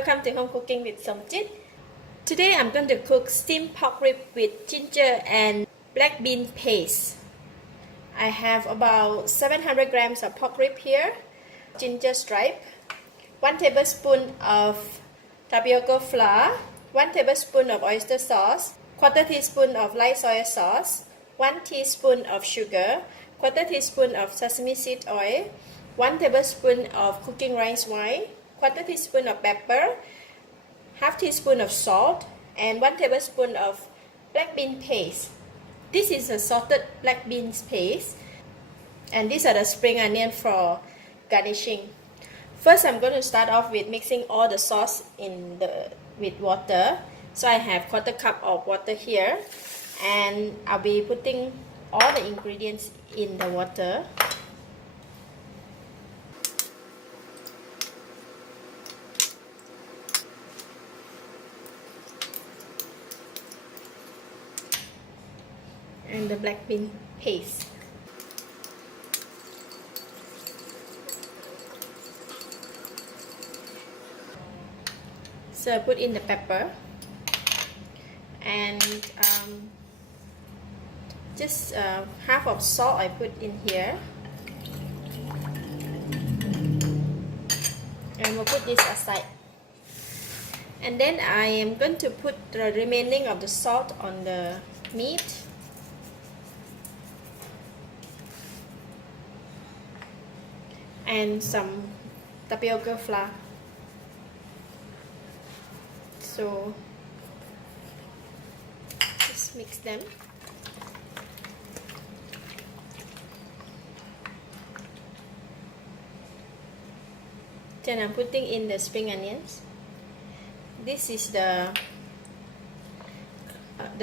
Welcome to Home Cooking with Somjit. Today I'm going to cook steamed pork rib with ginger and black bean paste. I have about 700 grams of pork rib here, ginger stripe, 1 tablespoon of tapioca flour, 1 tablespoon of oyster sauce, 1/4 teaspoon of light soy sauce, 1 teaspoon of sugar, 1/4 teaspoon of sesame seed oil, 1 tablespoon of cooking rice wine, 1/4 teaspoon of pepper, half teaspoon of salt, and 1 tablespoon of black bean paste. This is a salted black beans paste, and these are the spring onion for garnishing. First, I'm going to start off with mixing all the sauce with water. So I have 1/4 cup of water here, and I'll be putting all the ingredients in the water. And the black bean paste. So I put in the pepper and just half of salt I put in here, and we'll put this aside. And then I am going to put the remaining of the salt on the meat. And some tapioca flour. So just mix them. Then I'm putting in the spring onions. This is the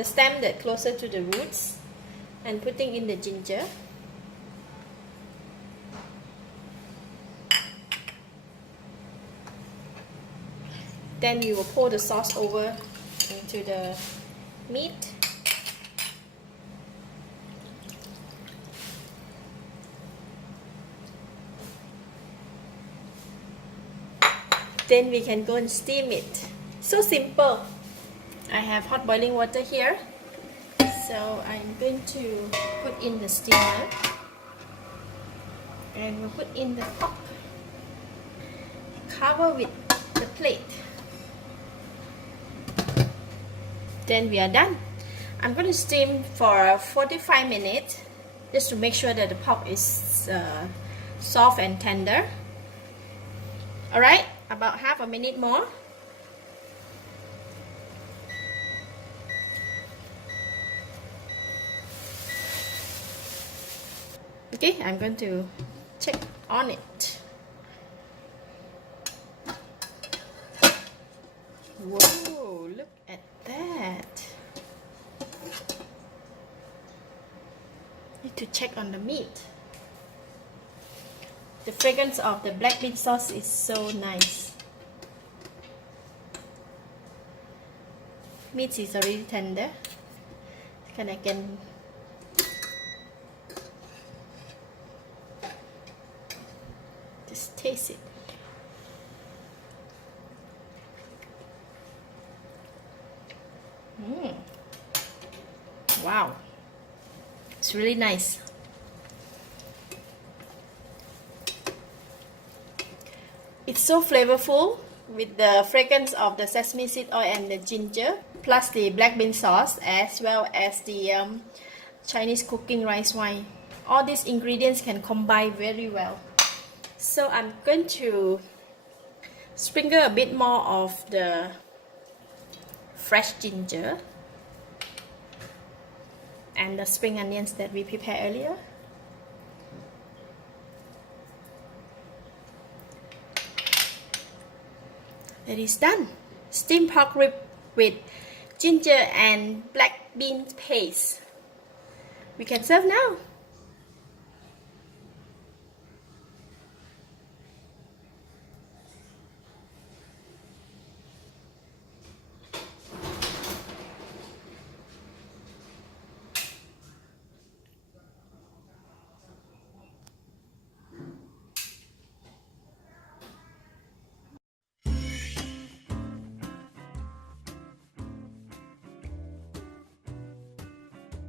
stem that closer to the roots, and putting in the ginger. Then you will pour the sauce over into the meat. Then we can go and steam it. So simple. I have hot boiling water here. So I'm going to put in the steamer. And we'll put in the top. Cover with the plate. Then we are done. I'm going to steam for 45 minutes just to make sure that the pork is soft and tender. Alright, about half a minute more. Okay, I'm going to check on it. Whoa, look at that. Need to check on the meat. The fragrance of the black bean sauce is so nice. Meat is already tender, and I can just taste it. Wow, it's really nice. It's so flavorful with the fragrance of the sesame seed oil and the ginger, plus the black bean sauce, as well as the Chinese cooking rice wine. All these ingredients can combine very well. So I'm going to sprinkle a bit more of the fresh ginger and the spring onions that we prepared earlier. It is done. Steamed pork rib with ginger and black bean paste. We can serve now.